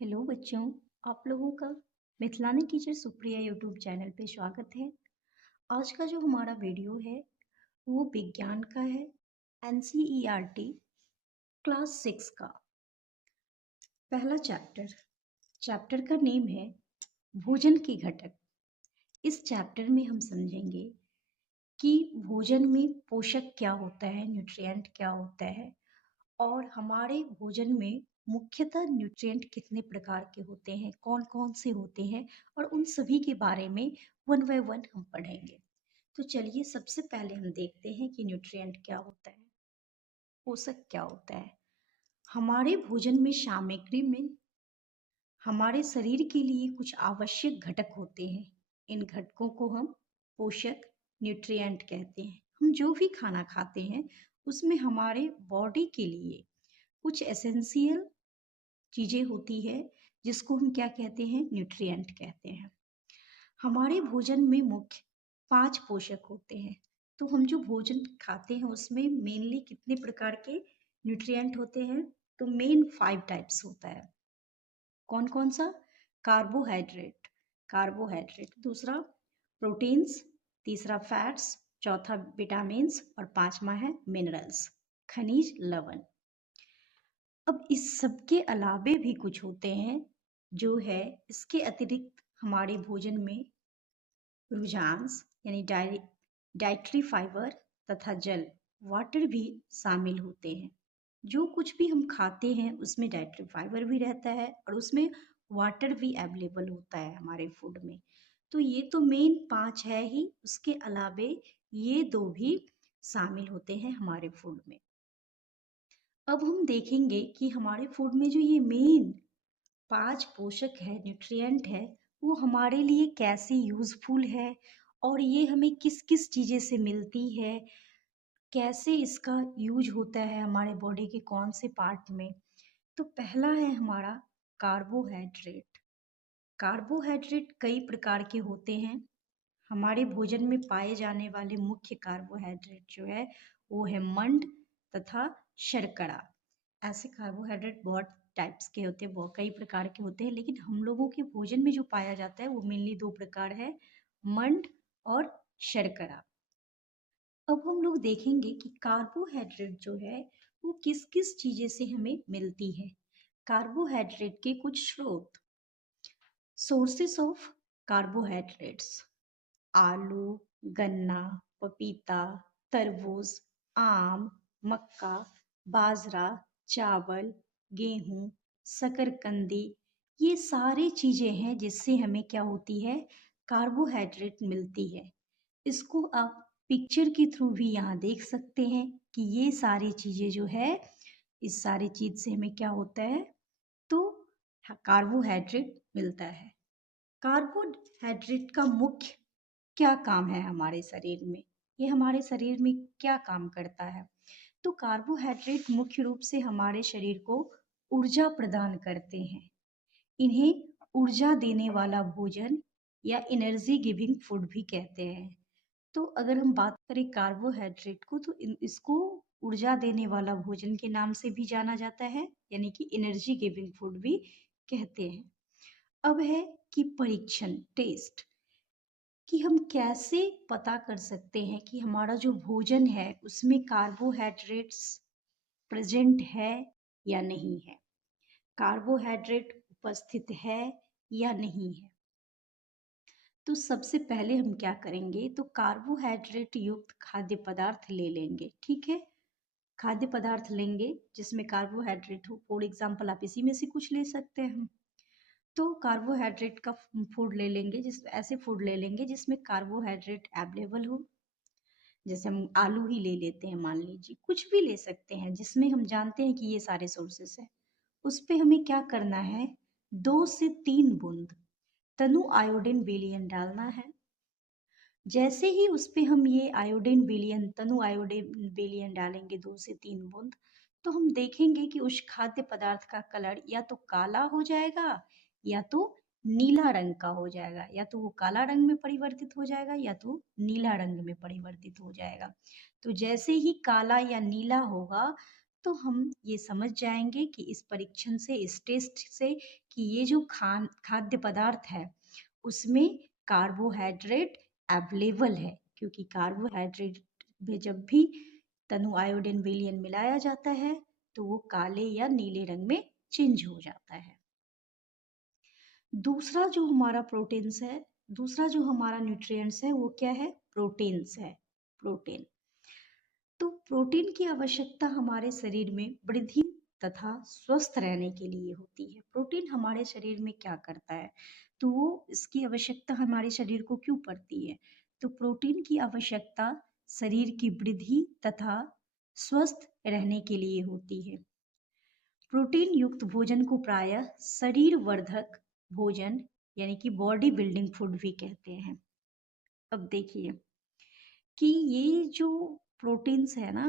Hello बच्चों, आप लोगों का मिथिलानी टीचर सुप्रिया यूट्यूब चैनल पे स्वागत है। आज का जो हमारा वीडियो है वो विज्ञान का है। एनसीईआरटी क्लास 6 का पहला चैप्टर का नेम है भोजन के घटक। इस चैप्टर में हम समझेंगे कि भोजन में पोषक क्या होता है, न्यूट्रिएंट क्या होता है और हमारे भोजन में मुख्यतः न्यूट्रिएंट कितने प्रकार के होते हैं, कौन-कौन से होते हैं और उन सभी के बारे में वन बाय वन हम पढ़ेंगे। तो चलिए सबसे पहले हम देखते हैं कि न्यूट्रिएंट क्या होता है, पोषक क्या होता है। हमारे भोजन में सामग्री में हमारे शरीर के लिए कुछ आवश्यक घटक होते हैं। इन घटकों को हम पोषक न्यूट्रिएंट कहते हैं। हम जो भी खाना खाते हैं उसमें हमारे बॉडी के लिए कुछ एसेंशियल चीज़ें होती है जिसको हम क्या कहते हैं, न्यूट्रिएंट कहते हैं। हमारे भोजन में मुख्य 5 पोषक होते हैं। तो हम जो भोजन खाते हैं उसमें मेनली कितने प्रकार के न्यूट्रिएंट होते हैं? तो मेन 5 टाइप्स होता है। कौन-कौन सा? कार्बोहाइड्रेट, दूसरा प्रोटीन्स, तीसरा फैट्स, चौथा विटामिन्स और पांचवा है मिनरल्स, खनिज लवण। अब इस सब के अलावे भी कुछ होते हैं जो है इसके अतिरिक्त हमारे भोजन में रुजांस यानी डाइटरी फाइबर तथा जल वाटर भी शामिल होते हैं। जो कुछ भी हम खाते हैं उसमें डाइटरी फाइबर भी रहता है और उसमें वाटर भी अवेलेबल होता है हमारे फूड में। तो ये तो मेन 5 है ही, उसके अलावे ये 2 भी शामिल होते हैं हमारे फूड में। अब हम देखेंगे कि हमारे फूड में जो ये मेन 5 पोषक है, न्यूट्रिएंट है, वो हमारे लिए कैसे यूज़फुल है और ये हमें किस-किस चीज़ें से मिलती है, कैसे इसका यूज़ होता है हमारे बॉडी के कौन से पार्ट में। तो पहला है हमारा कार्बोहाइड्रेट। कार्बोहाइड्रेट कई प्रकार के होते हैं। हमारे भोजन में पाए जाने वाले मुख्य कार्बोहाइड्रेट जो है वो है मंड तथा शर्करा। ऐसे कार्बोहाइड्रेट बहुत टाइप्स के होते हैं, बहुत कई प्रकार के होते हैं, लेकिन हम लोगों के भोजन में जो पाया जाता है वो मेनली 2 प्रकार है, मंड और शर्करा। अब हम लोग देखेंगे कि कार्बोहाइड्रेट जो है वो किस किस चीज़ें से हमें मिलती है। कार्बोहाइड्रेट के कुछ स्रोत, सोर्सेस ऑफ कार्बोहाइड्रेट्स, आलू, गन्ना, पपीता, तरबूज, आम, मक्का, बाजरा, चावल, गेहूं, शकरकंदी, ये सारी चीजें हैं जिससे हमें क्या होती है, कार्बोहाइड्रेट मिलती है। इसको आप पिक्चर के थ्रू भी यहाँ देख सकते हैं कि ये सारी चीजें जो है, इस सारी चीज से हमें क्या होता है, तो कार्बोहाइड्रेट मिलता है। कार्बोहाइड्रेट का मुख्य क्या काम है हमारे शरीर में, ये हमारे शरीर में क्या काम करता है? तो कार्बोहाइड्रेट मुख्य रूप से हमारे शरीर को ऊर्जा प्रदान करते हैं। इन्हें ऊर्जा देने वाला भोजन या एनर्जी गिविंग फूड भी कहते हैं। तो अगर हम बात करें कार्बोहाइड्रेट को तो इसको ऊर्जा देने वाला भोजन के नाम से भी जाना जाता है, यानी कि एनर्जी गिविंग फूड भी कहते हैं। अब है कि परीक्षण, टेस्ट, कि हम कैसे पता कर सकते हैं कि हमारा जो भोजन है उसमें कार्बोहाइड्रेट्स प्रेजेंट है या नहीं है, कार्बोहाइड्रेट उपस्थित है या नहीं है। तो सबसे पहले हम क्या करेंगे, तो कार्बोहाइड्रेट युक्त खाद्य पदार्थ ले लेंगे। ठीक है, खाद्य पदार्थ लेंगे जिसमें कार्बोहाइड्रेट हो। फॉर एग्जाम्पल आप इसी में से कुछ ले सकते हैं। तो कार्बोहाइड्रेट का फूड ले लेंगे, ऐसे फूड ले लेंगे जिसमें कार्बोहाइड्रेट अवेलेबल हो। जैसे हम आलू ही ले लेते हैं, मान लीजिए, कुछ भी ले सकते हैं जिसमें हम जानते हैं कि ये सारे सोर्सेस है। उस पे हमें क्या करना है, 2 से 3 बूंद तनु आयोडीन विलयन डालना है। जैसे ही उस पे हम ये आयोडीन विलयन, तनु आयोडीन विलयन डालेंगे 2 से 3 बूंद, तो हम देखेंगे कि उस खाद्य पदार्थ का कलर या तो काला हो जाएगा या तो नीला रंग का हो जाएगा, या तो वो काला रंग में परिवर्तित हो जाएगा या तो नीला रंग में परिवर्तित हो जाएगा। तो जैसे ही काला या नीला होगा तो हम ये समझ जाएंगे कि इस परीक्षण से, इस टेस्ट से, कि ये जो खाद्य पदार्थ है उसमें कार्बोहाइड्रेट अवेलेबल है, क्योंकि कार्बोहाइड्रेट में जब भी तनु आयोडीन विलयन मिलाया जाता है तो वो काले या नीले रंग में चेंज हो जाता है। दूसरा जो हमारा प्रोटीन्स है, दूसरा जो हमारा न्यूट्रिएंट्स है वो क्या है? प्रोटीन्स है। प्रोटीन, तो प्रोटीन की आवश्यकता हमारे शरीर में वृद्धि तथा स्वस्थ रहने के लिए होती है। प्रोटीन हमारे शरीर में क्या करता है, तो वो इसकी आवश्यकता हमारे शरीर को क्यों पड़ती है? तो प्रोटीन की आवश्यकता शरीर की वृद्धि तथा स्वस्थ रहने के लिए होती है। प्रोटीन युक्त भोजन को प्रायः शरीर वर्धक भोजन यानी कि बॉडी बिल्डिंग फूड भी कहते हैं। अब देखिए कि ये जो प्रोटीन्स है ना,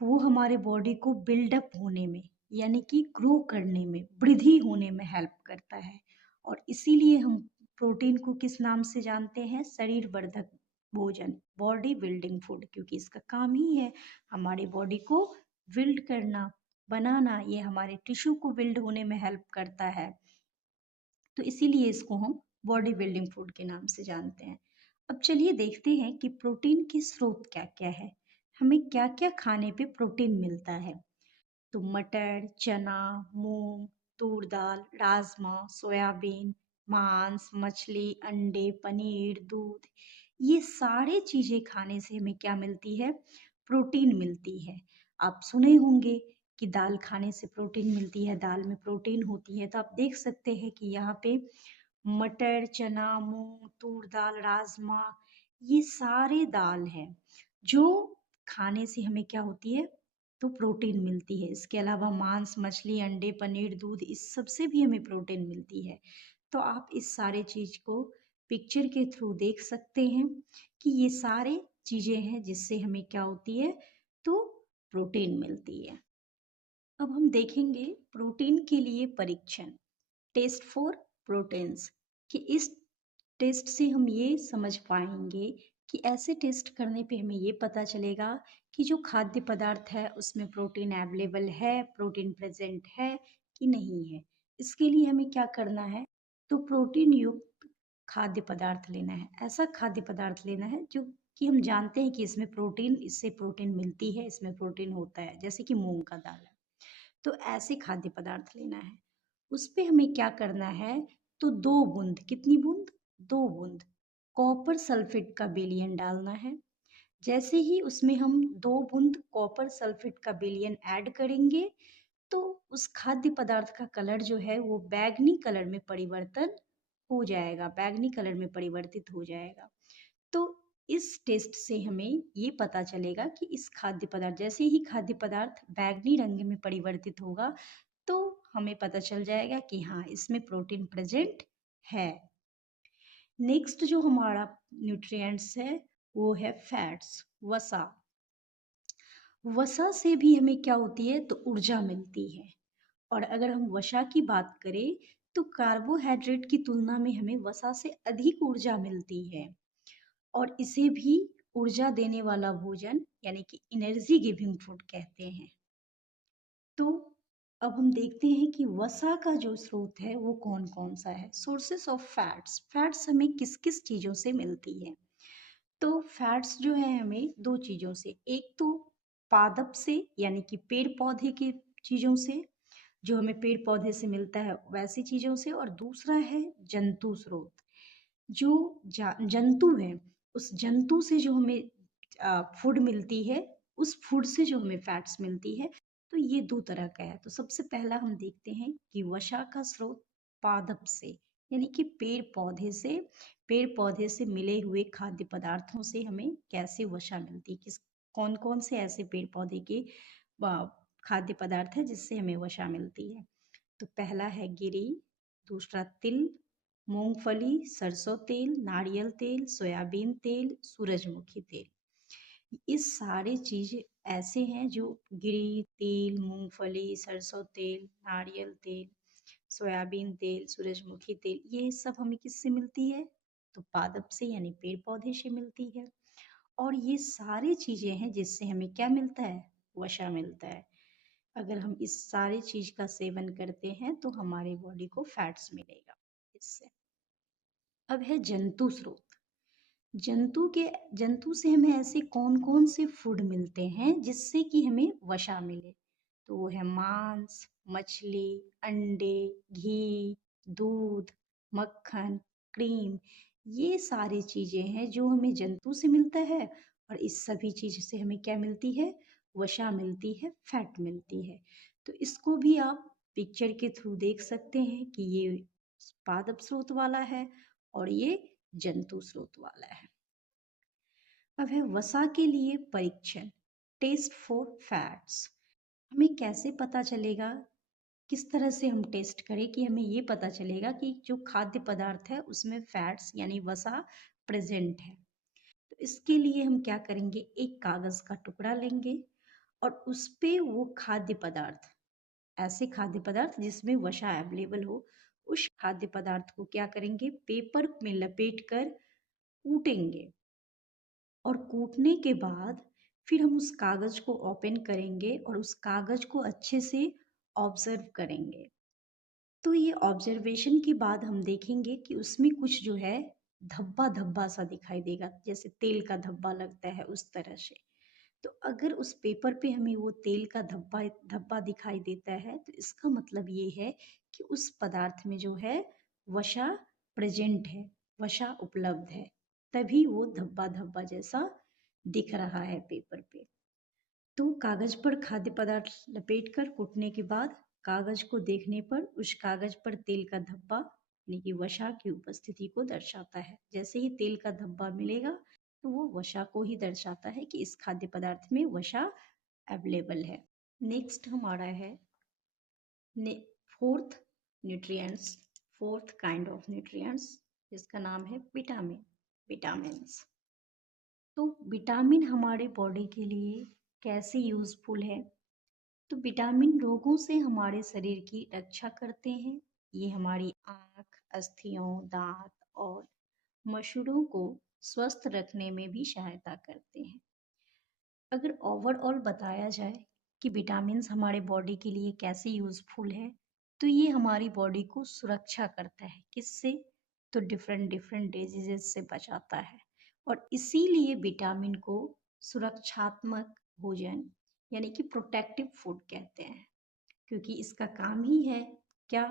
वो हमारे बॉडी को बिल्डअप होने में यानी कि ग्रो करने में, वृद्धि होने में हेल्प करता है। और इसीलिए हम प्रोटीन को किस नाम से जानते हैं? शरीर वर्धक भोजन, बॉडी बिल्डिंग फूड, क्योंकि इसका काम ही है हमारे बॉडी को बिल्ड करना, बनाना। ये हमारे टिश्यू को बिल्ड होने में हेल्प करता है, तो इसीलिए इसको हम बॉडी बिल्डिंग फूड के नाम से जानते हैं। अब चलिए देखते हैं कि प्रोटीन के स्रोत क्या क्या है, हमें क्या क्या खाने पे प्रोटीन मिलता है। तो मटर, चना, मूंग, तूर दाल, राजमा, सोयाबीन, मांस, मछली, अंडे, पनीर, दूध, ये सारे चीजें खाने से हमें क्या मिलती है? प्रोटीन मिलती है। आप सुने होंगे कि दाल खाने से प्रोटीन मिलती है, दाल में प्रोटीन होती है। तो आप देख सकते हैं कि यहाँ पे मटर, चना, मूंग, तूर दाल, राजमा, ये सारे दाल हैं जो खाने से हमें क्या होती है? तो प्रोटीन मिलती है। इसके अलावा मांस, मछली, अंडे, पनीर, दूध, इस सब से भी हमें प्रोटीन मिलती है। तो आप इस सारे चीज को पिक्चर के थ्रू देख सकते हैं कि ये सारे चीजें हैं जिससे हमें क्या होती है? तो प्रोटीन मिलती है। अब हम देखेंगे प्रोटीन के लिए परीक्षण, टेस्ट फॉर प्रोटीन्स, कि इस टेस्ट से हम ये समझ पाएंगे कि ऐसे टेस्ट करने पे हमें ये पता चलेगा कि जो खाद्य पदार्थ है उसमें प्रोटीन अवेलेबल है, प्रोटीन प्रेजेंट है कि नहीं है। इसके लिए हमें क्या करना है? तो प्रोटीन युक्त खाद्य पदार्थ लेना है, ऐसा खाद्य पदार्थ लेना है जो कि हम जानते हैं कि इसमें प्रोटीन, इससे प्रोटीन मिलती है, इसमें प्रोटीन होता है, जैसे कि मूंग का दाल है। तो ऐसे खाद्य पदार्थ लेना है। उस पे हमें क्या करना है? तो 2 बूंद, कितनी बूंद? 2 बूंद कॉपर सल्फेट का विलयन डालना है। जैसे ही उसमें हम 2 बूंद कॉपर सल्फेट का विलयन ऐड करेंगे तो उस खाद्य पदार्थ का कलर जो है वो बैंगनी कलर में परिवर्तन हो जाएगा, बैंगनी कलर में परिवर्तित हो जाएगा। तो इस टेस्ट से हमें ये पता चलेगा कि इस खाद्य पदार्थ, जैसे ही खाद्य पदार्थ बैंगनी रंग में परिवर्तित होगा तो हमें पता चल जाएगा कि हाँ, इसमें प्रोटीन प्रेजेंट है। नेक्स्ट जो हमारा न्यूट्रिएंट्स है वो है फैट्स, वसा। वसा से भी हमें क्या होती है? तो ऊर्जा मिलती है। और अगर हम वसा की बात करें तो कार्बोहाइड्रेट की तुलना में हमें वसा से अधिक ऊर्जा मिलती है, और इसे भी ऊर्जा देने वाला भोजन यानी कि एनर्जी गिविंग फूड कहते हैं। तो अब हम देखते हैं कि वसा का जो स्रोत है वो कौन कौन सा है। सोर्सेस ऑफ फैट्स, फैट्स हमें किस किस चीज़ों से मिलती है? तो फैट्स जो है हमें दो चीज़ों से, एक तो पादप से यानी कि पेड़ पौधे के चीज़ों से, जो हमें पेड़ पौधे से मिलता है वैसी चीज़ों से, और दूसरा है जंतु स्रोत, जो जंतु है उस जंतु से जो हमें फूड मिलती है, उस फूड से जो हमें फैट्स मिलती है। तो ये दो तरह का है। तो सबसे पहला हम देखते हैं कि वसा का स्रोत पादप से यानी कि पेड़ पौधे से मिले हुए खाद्य पदार्थों से हमें कैसे वसा मिलती है, किस कौन कौन से ऐसे पेड़ पौधे के खाद्य पदार्थ है जिससे हमें वसा मिलती है। तो पहला है गिरी, दूसरा तिल, मूंगफली, सरसों तेल, नारियल तेल, सोयाबीन तेल, सूरजमुखी तेल। ये सारे चीज ऐसे हैं जो गिरी, तेल, मूंगफली, सरसों तेल, नारियल तेल, सोयाबीन तेल, सूरजमुखी तेल, ये सब हमें किससे मिलती है? तो पादप से यानी पेड़ पौधे से मिलती है। और ये सारी चीजें हैं जिससे हमें क्या मिलता है? वसा मिलता है। अगर हम इस सारे चीज का सेवन करते हैं तो हमारी बॉडी को फैट्स मिलेगा इससे। अब है जंतु स्रोत। जंतु से हमें ऐसे कौन कौन से फूड मिलते हैं जिससे कि हमें वसा मिले, तो वो है मांस, मछली, अंडे, घी, दूध, मक्खन, क्रीम। ये सारी चीजें हैं जो हमें जंतु से मिलता है, और इस सभी चीज से हमें क्या मिलती है, वसा मिलती है, फैट मिलती है। तो इसको भी आप पिक्चर के थ्रू देख सकते हैं कि ये पादप स्रोत वाला है और ये जंतु स्रोत वाला है। अब है वसा के लिए परीक्षण, टेस्ट फॉर फैट्स। हमें कैसे पता चलेगा, किस तरह से हम टेस्ट करें कि हमें ये पता चलेगा कि जो खाद्य पदार्थ है उसमें फैट्स यानी वसा प्रेजेंट है। तो इसके लिए हम क्या करेंगे, एक कागज का टुकड़ा लेंगे और उस पे वो खाद्य पदार्थ, ऐसे खाद्य पदार्थ जिसमें वसा अवेलेबल हो, उस खाद्य पदार्थ को क्या करेंगे, पेपर में लपेट कर कूटेंगे। और कूटने के बाद फिर हम उस कागज को ओपन करेंगे और उस कागज को अच्छे से ऑब्जर्व करेंगे। तो ये ऑब्जर्वेशन के बाद हम देखेंगे कि उसमें कुछ जो है धब्बा धब्बा सा दिखाई देगा, जैसे तेल का धब्बा लगता है उस तरह से। तो अगर उस पेपर पे हमें वो तेल का धब्बा धब्बा दिखाई देता है तो इसका मतलब ये है कि उस पदार्थ में जो है वसा प्रेजेंट है, वसा उपलब्ध है, तभी वो धब्बा धब्बा जैसा दिख रहा है पेपर पे। तो कागज पर खाद्य पदार्थ लपेट कर कूटने के बाद कागज को देखने पर उस कागज पर तेल का धब्बा यानी कि वसा की उपस्थिति को दर्शाता है। जैसे ही तेल का धब्बा मिलेगा तो वो वसा को ही दर्शाता है कि इस खाद्य पदार्थ में वसा अवेलेबल है। नेक्स्ट हमारा है fourth nutrients, fourth kind of nutrients, जिसका नाम है विटामिन, विटामिन्स। तो विटामिन हमारे बॉडी के लिए कैसे यूजफुल है, तो विटामिन रोगों से हमारे शरीर की रक्षा करते हैं। ये हमारी आँख, अस्थियों, दांत और मसूड़ों को स्वस्थ रखने में भी सहायता करते हैं। अगर ओवरऑल बताया जाए कि विटामिन्स हमारे बॉडी के लिए कैसे यूजफुल है, तो ये हमारी बॉडी को सुरक्षा करता है, किससे, तो डिफरेंट डिफरेंट डिजीजेस से बचाता है। और इसीलिए विटामिन को सुरक्षात्मक भोजन यानी कि प्रोटेक्टिव फूड कहते हैं, क्योंकि इसका काम ही है क्या,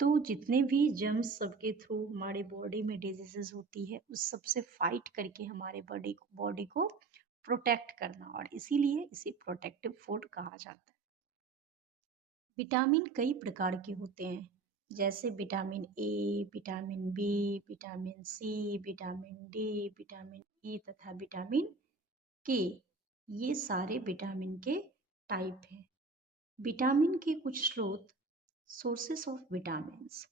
तो जितने भी जर्म्स सबके थ्रू हमारे बॉडी में डिजीजेस होती है उस सब से फाइट करके हमारे बॉडी को प्रोटेक्ट करना, और इसीलिए इसे प्रोटेक्टिव फूड कहा जाता है। विटामिन कई प्रकार के होते हैं, जैसे vitamin A, vitamin B, vitamin C, vitamin D, vitamin E तथा विटामिन के। ये सारे विटामिन के टाइप हैं। विटामिन के कुछ स्रोत, सोर्सेस ऑफ विटामिन्स।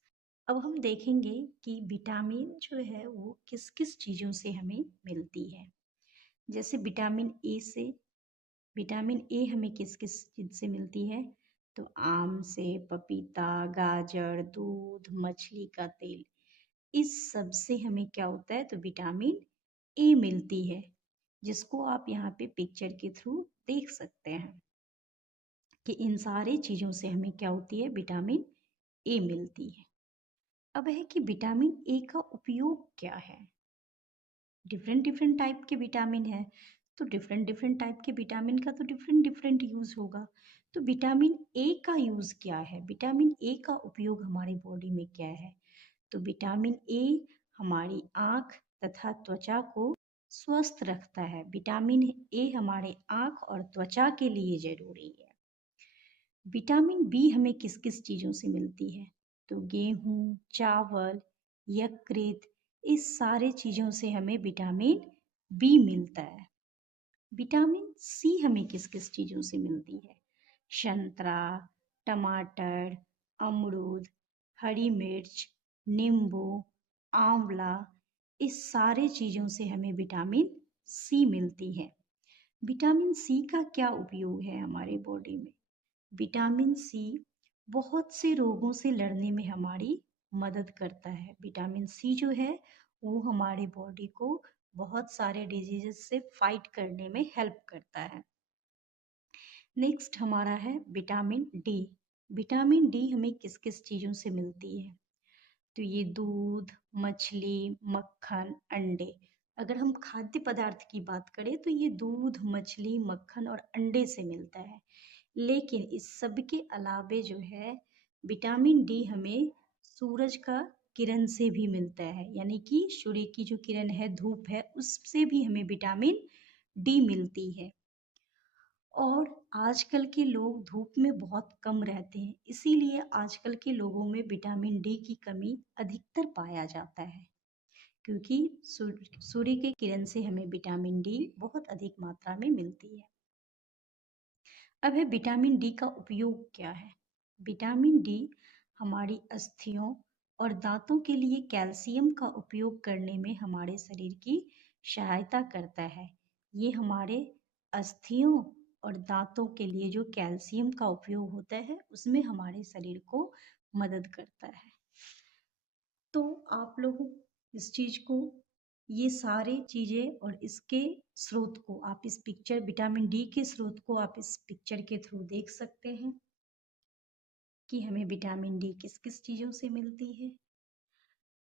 अब हम देखेंगे कि विटामिन जो है वो किस किस चीज़ों से हमें मिलती है। जैसे विटामिन ए से, विटामिन ए हमें किस किस चीज़ से मिलती है, तो आम से, पपीता, गाजर, दूध, मछली का तेल, इस सब से हमें क्या होता है, तो विटामिन ए मिलती है, जिसको आप यहाँ पे पिक्चर के थ्रू देख सकते हैं कि इन सारी चीज़ों से हमें क्या होती है, विटामिन ए मिलती है। अब है कि विटामिन ए का उपयोग क्या है। डिफरेंट डिफरेंट टाइप के विटामिन है, तो डिफरेंट डिफरेंट टाइप के विटामिन का तो डिफरेंट डिफरेंट यूज़ होगा। तो विटामिन ए का यूज़ क्या है, विटामिन ए का उपयोग हमारी बॉडी में क्या है, तो विटामिन ए हमारी आँख तथा त्वचा को स्वस्थ रखता है। विटामिन ए हमारे आँख और त्वचा के लिए ज़रूरी है। विटामिन बी हमें किस किस चीज़ों से मिलती है, तो गेहूँ, चावल, यकृत, इस सारे चीज़ों से हमें विटामिन बी मिलता है। विटामिन सी हमें किस किस चीज़ों से मिलती है, संतरा, टमाटर, अमरूद, हरी मिर्च, नींबू, आंवला, इस सारे चीज़ों से हमें विटामिन सी मिलती है। विटामिन सी का क्या उपयोग है हमारे बॉडी में, विटामिन सी बहुत से रोगों से लड़ने में हमारी मदद करता है। विटामिन सी जो है वो हमारे बॉडी को बहुत सारे डिजीजेस से फाइट करने में हेल्प करता है। नेक्स्ट हमारा है विटामिन डी। विटामिन डी हमें किस किस चीज़ों से मिलती है? तो ये दूध, मछली, मक्खन, अंडे। अगर हम खाद्य पदार्थ की बात करें तो ये दूध, मछली, मक्खन और अंडे से मिलता है। लेकिन इस सब के अलावे जो है विटामिन डी हमें सूरज का किरण से भी मिलता है, यानी कि सूर्य की जो किरण है, धूप है, उससे भी हमें विटामिन डी मिलती है। और आजकल के लोग धूप में बहुत कम रहते हैं, इसीलिए आजकल के लोगों में विटामिन डी की कमी अधिकतर पाया जाता है, क्योंकि सूर्य के किरण से हमें विटामिन डी बहुत अधिक मात्रा में मिलती है। अब है विटामिन डी का उपयोग क्या है? विटामिन डी हमारी अस्थियों और दांतों के लिए कैल्शियम का उपयोग करने में हमारे शरीर की सहायता करता है। ये हमारे अस्थियों और दांतों के लिए जो कैल्शियम का उपयोग होता है उसमें हमारे शरीर को मदद करता है। तो आप लोग इस चीज़ को, ये सारी चीज़ें और इसके स्रोत को आप इस पिक्चर, विटामिन डी के स्रोत को आप इस पिक्चर के थ्रू देख सकते हैं कि हमें विटामिन डी किस किस चीज़ों से मिलती है।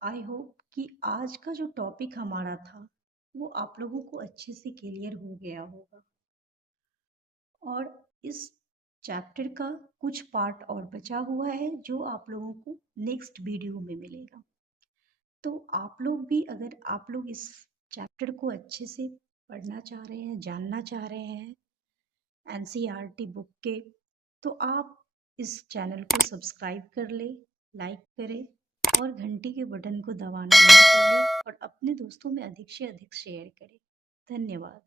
आई होप कि आज का जो टॉपिक हमारा था वो आप लोगों को अच्छे से क्लियर हो गया होगा, और इस चैप्टर का कुछ पार्ट और बचा हुआ है जो आप लोगों को नेक्स्ट वीडियो में मिलेगा। तो आप लोग भी, अगर आप लोग इस चैप्टर को अच्छे से पढ़ना चाह रहे हैं, जानना चाह रहे हैं एनसीईआरटी बुक के, तो आप इस चैनल को सब्सक्राइब कर ले, लाइक करें और घंटी के बटन को दबाना ना भूलें और अपने दोस्तों में अधिक से अधिक शेयर करें। धन्यवाद।